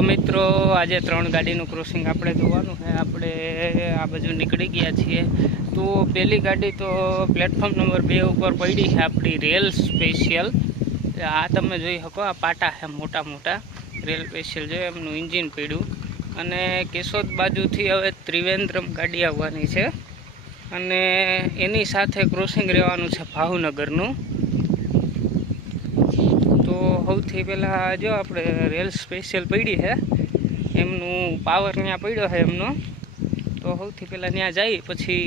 तो मित्रों आज 3 गाड़ी क्रॉसिंग આપણે જોવાનું છે। આપણે આ બાજુ નીકળી ગયા છીએ। તો પહેલી ગાડી તો પ્લેટફોર્મ નંબર 2 ઉપર પડી છે આપણી રેલ સ્પેશિયલ। આ તમે જોઈ શકો, આ પાટા છે મોટા મોટા રેલ સ્પેશિયલ જો એમનું એન્જિન પડ્યું। અને કેશોદ બાજુથી હવે ત્રિવેન્દ્રમ ગાડી આવવાની છે અને એની સાથે ક્રોસિંગ રહેવાનું છે ભાવનગરનું। तो સૌથી પહેલાં જો આપણે રેલ સ્પેશિયલ પડી છે, એમનું પાવર ત્યાં પડ્યો છે એમનો। તો સૌથી પહેલાં ત્યાં જઈ પછી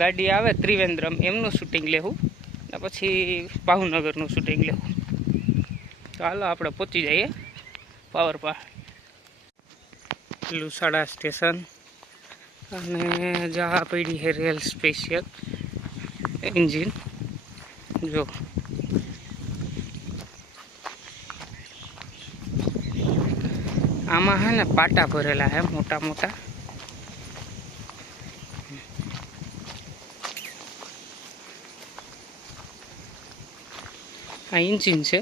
ગાડી આવે ત્રિવેન્દ્રમ એમનું શૂટિંગ લેવું અને પછી ભાવનગરનું શૂટિંગ લેવું। તો હાલો આપણે પહોંચી જઈએ પાવર પા લુસાડા સ્ટેશન। અને જા પડી છે રેલ સ્પેશિયલ એન્જિન જો। आमा है ने पाटा भरेला है मोटा मोटा। आ इंजिन से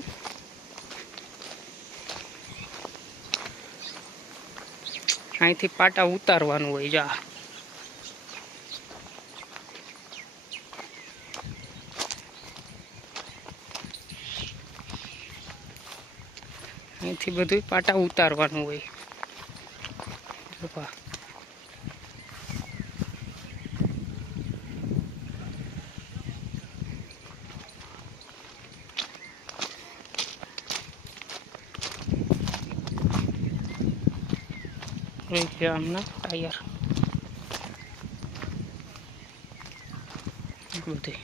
अहीं थी पाटा उतारवानुं होय जा। અહીંથી બધું પાટા ઉતારવાનું હોય। આમના ટાયર બધું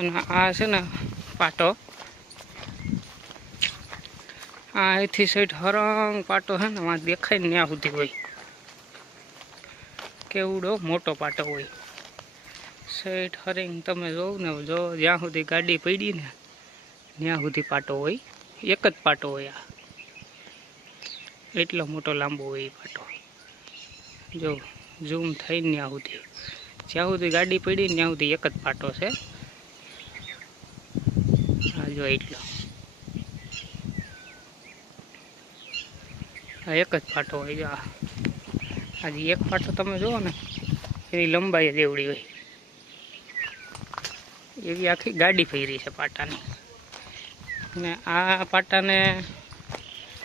અને આ છે ને પાટો, આ અહીંથી સાઈડ હરંગ પાટો છે ને વहाँ દેખાય ને ત્યાં સુધી હોય, કેવડો મોટો પાટો હોય। સાઈડ હરિંગ તમે જોવ ને જો જ્યાં સુધી ગાડી પડી ને ત્યાં સુધી પાટો હોય, એક જ પાટો હોય। આ એટલો મોટો લાંબો હોય એ પાટો જો ઝૂમ થઈને ત્યાં સુધી, જ્યાં સુધી ગાડી પડી ને ત્યાં સુધી એક જ પાટો છે। जो एटलो एक ज फाटो होय जो। आज एक फाटो तमे जो ने एनी लंबाई जेवड़ी होय एवी आखी गाड़ी फेरी छे पाटानी। ने आ पाटाने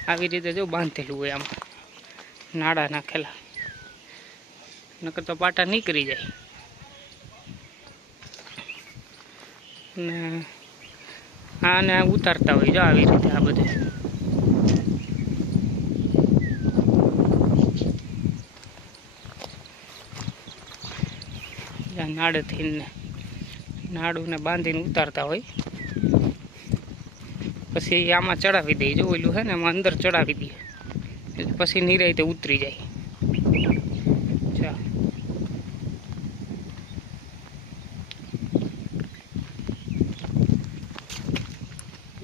आवी रीते जो बांधेलुं होय आम नाड़ा नाखेला, नकर तो पाटा निकरी जाय। ने आने उतारता हो जो આવી રીતે આ બધું નાડેથી નાડુને બાંધીને ઉતારતા હોય, પછી આમાં ચડાવી દે જો ઓલું છે ને એમાં અંદર ચડાવી દે પછી નિરાયતે ઉતરી જાય।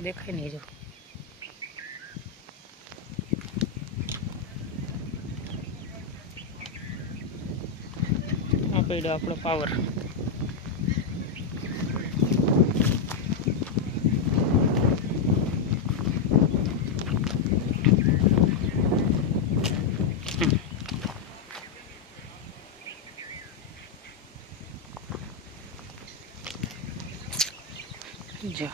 देखाय नहीं जो आ पड़ो आपणो पावर। जा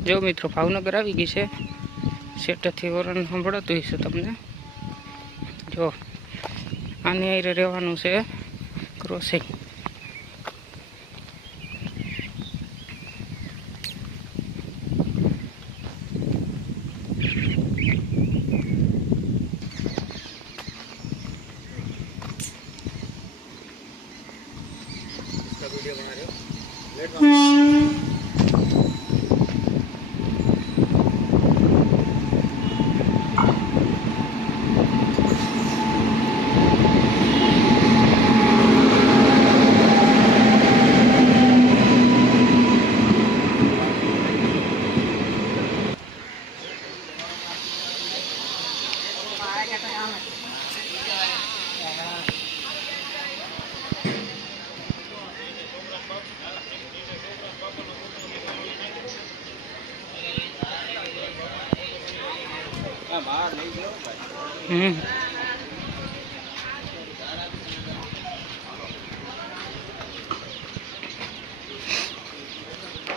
जो मित्रों भावनगर आई गई है। सेटेथी वरण सांभळातुं हशे तमने जो आने आरे रहेवानुं छे क्रॉसिंग। वीडियो बना रहे हो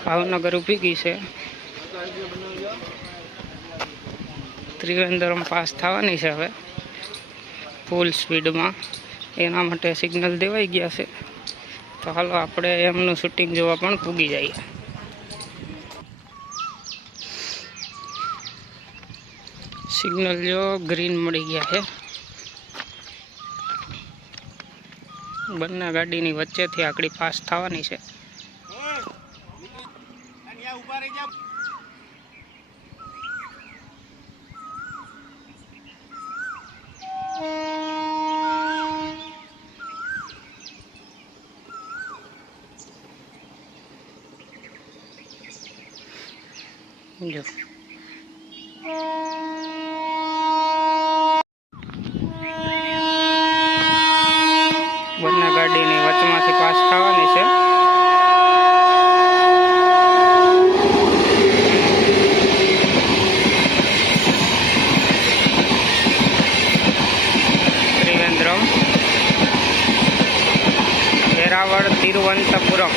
ભાવનગર ઊભી ગઈ છે, ત્રિવેન્દ્રમ પાસ થવાની છે હવે ફૂલ સ્પીડમાં. એના માટે સિગ્નલ દેવાઈ ગયા છે. તો હાલો આપણે એમનું શૂટિંગ જોવા પણ પૂગી જઈએ. સિગ્નલ જો ગ્રીન મળી ગયા છે. બંને ગાડીની વચ્ચેથી આકડી પાસ થવાની છે. જો બંને ગાડીની વચમાંથી પાસ થવાની છે. ત્રિવેન્દ્રમ, વેરાવળ, તિરુવનંતપુરમ.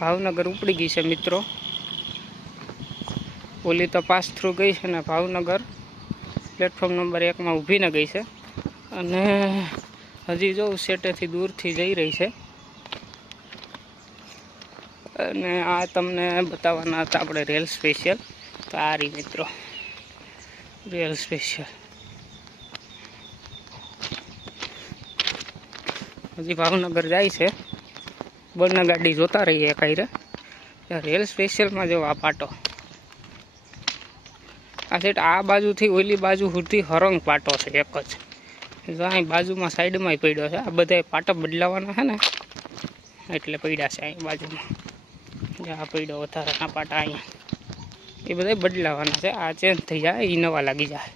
ભાવનગર ઉપડી ગઈ છે મિત્રો. ઓલી તો પાસ થ્રુ ગઈ છે ને ભાવનગર પ્લેટફોર્મ નંબર 1માં ઊભીને ગઈ છે. અને હજી જો સેટેથી દૂરથી જઈ રહી છે. અને આ તમને બતાવવાના હતા આપણે રેલ સ્પેશિયલ. તો આ રહી મિત્રો રેલ સ્પેશિયલ. હજી ભાવનગર જાય છે. બંને ગાડી જોતા રહીએ કાંઈ રેલ સ્પેશિયલમાં જો આ પાટો, આ સેટ આ બાજુથી ઓલી બાજુ સુધી હરંગ પાટો છે એક જ. જો અહીં બાજુમાં સાઈડમાં પડ્યો છે. આ બધા પાટો બદલાવાના છે ને એટલે પડ્યા છે અહીં બાજુમાં. આ પડ્યો વધારાના પાટા અહીંયા, એ બધા બદલાવાના છે. આ ચેન્જ થઈ જાય એ નવા લાગી જાય.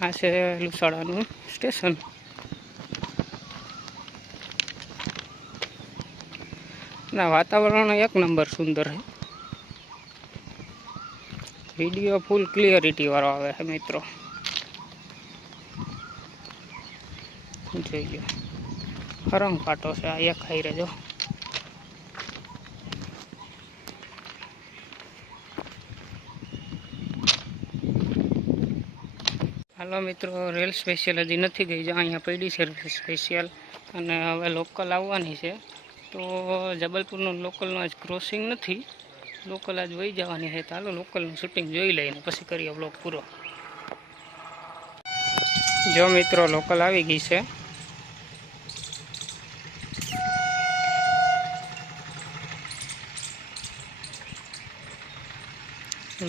આ છે લુસાડાનું સ્ટેશન. ના વાતાવરણ એક નંબર સુંદર છે. વિડીયો ફૂલ ક્લિયરિટી વાળો આવે છે મિત્રો. જોઈ લો હરંગ પાટો છે આ એક ખાઈ રહેજો. હાલો મિત્રો, રેલ સ્પેશિયલ હજી નથી ગઈ. જો અહીંયા પડી છે રેલ સ્પેશિયલ. અને હવે લોકલ આવવાની છે. તો જબલપુરનું લોકલનું આજ ક્રોસિંગ નથી, લોકલ આજ વહી જવાની છે. તો હાલો લોકલનું શૂટિંગ જોઈ લઈને પછી કરીએ બ્લોગ પૂરો. જો મિત્રો લોકલ આવી ગઈ છે.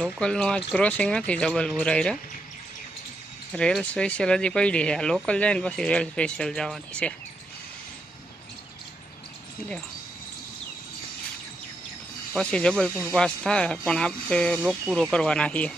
લોકલનું આજ ક્રોસિંગ નથી જબલપુર આયરે. રેલ સ્પેશિયલ હજી પડી છે. આ લોકલ જાય ને પછી રેલ સ્પેશિયલ જવાની છે. પછી જબલપુર પાસ થાય પણ આપણે લોક પૂરો કરવાના છીએ.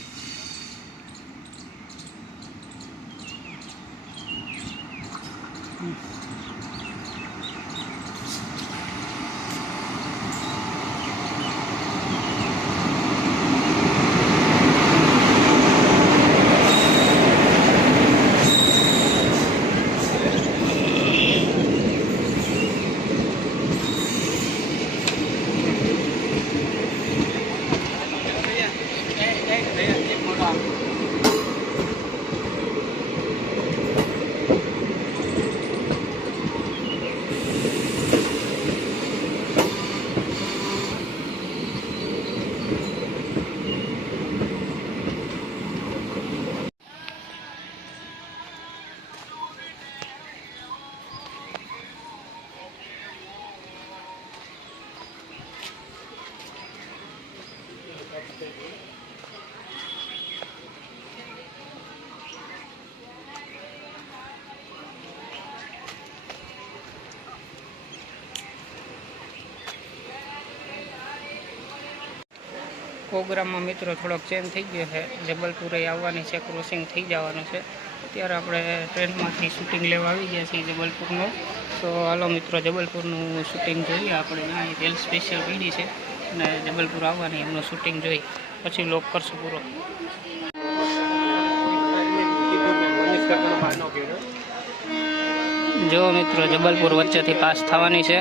પ્રોગ્રામમાં મિત્રો થોડોક ચેન્જ થઈ ગયો છે, જબલપુર આવવાની છે, ક્રોસિંગ થઈ જવાનું છે. અત્યારે આપણે ટ્રેનમાંથી શૂટિંગ લેવા આવી ગયા છીએ જબલપુરનું. તો હાલો મિત્રો જબલપુરનું શૂટિંગ જોઈએ આપણે. અહીં રેલ સ્પેશિયલ પીડી છે અને જબલપુર આવવાની એમનું શૂટિંગ જોઈ પછી લોક કરશું પૂરો. જો મિત્રો જબલપુર વચ્ચેથી પાસ થવાની છે.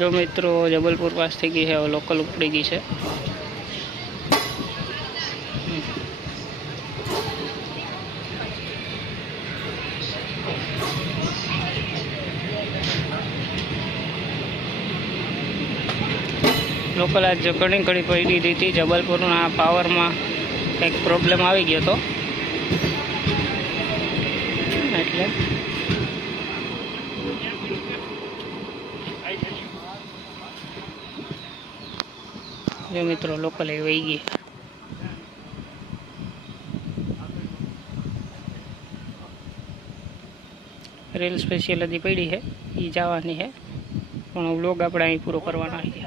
જો મિત્રો જબલપુર પાસ થઈ ગઈ છે, હવે લોકલ ઉપડી ગઈ છે. લોકલ આજ ઘણી ઘડી પડી હતી. જબલપુરના પાવરમાં કંઈક પ્રોબ્લેમ આવી ગયો હતો એટલે જો મિત્રો લોકલ એ વહી ગઈ. રેલ સ્પેશિયલ હજી પડી છે, એ જવાની છે, પણ વ્લોગ આપણે અહીં પૂરો કરવાનો છે.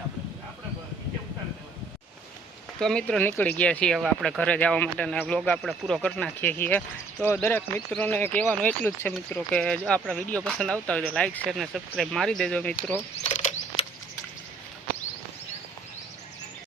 તો મિત્રો નીકળી ગયા છીએ હવે આપણે ઘરે જવા માટેના વ્લોગ આપણે પૂરો કરી નાખીએ છીએ. તો દરેક મિત્રોને કહેવાનું એટલું જ છે મિત્રો કે જો આપણા વિડીયો પસંદ આવતા હોય તો લાઇક શેર અને સબસ્ક્રાઈબ મારી દેજો મિત્રો.